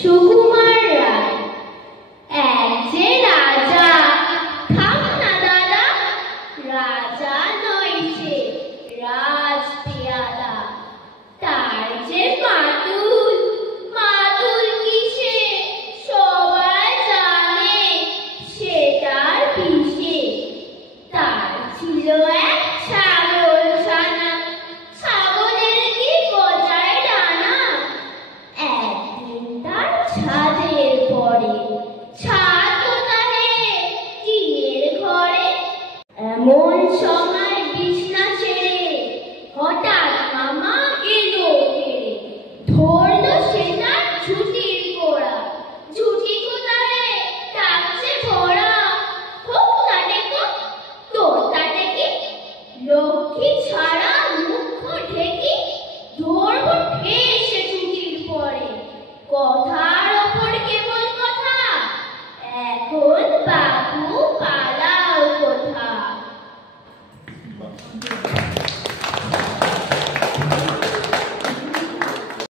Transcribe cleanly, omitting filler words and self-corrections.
সুকুমার রায়। এক যে রাজা, থাম না দাদা, রাজা নয় সে রাজ পেয়াদা। তার যে মাতুল, মাতুল কিসে সবাই জানে, সে তার পিসে। তার ছিল এক ছাগল ছানা, ছাগলের কি গজায় ডানা। একদিন তার ছাদের পরে, ছাদ তাহে টিনের ঘরে। এমন সময় বিছনা ছেড়ে হঠাৎ মামা এলো ফিরে। ধরলো সে তার ঝুঁটির গোড়া, ঝুঁটি কোথায় ডাকছে ভরা। হোক না টেকো, তোর তাতে কি, লক্ষ্মী ছাড়া মুখ ঢেকি। ধরবো ঠেসে ঝুঁটির পরে, কথা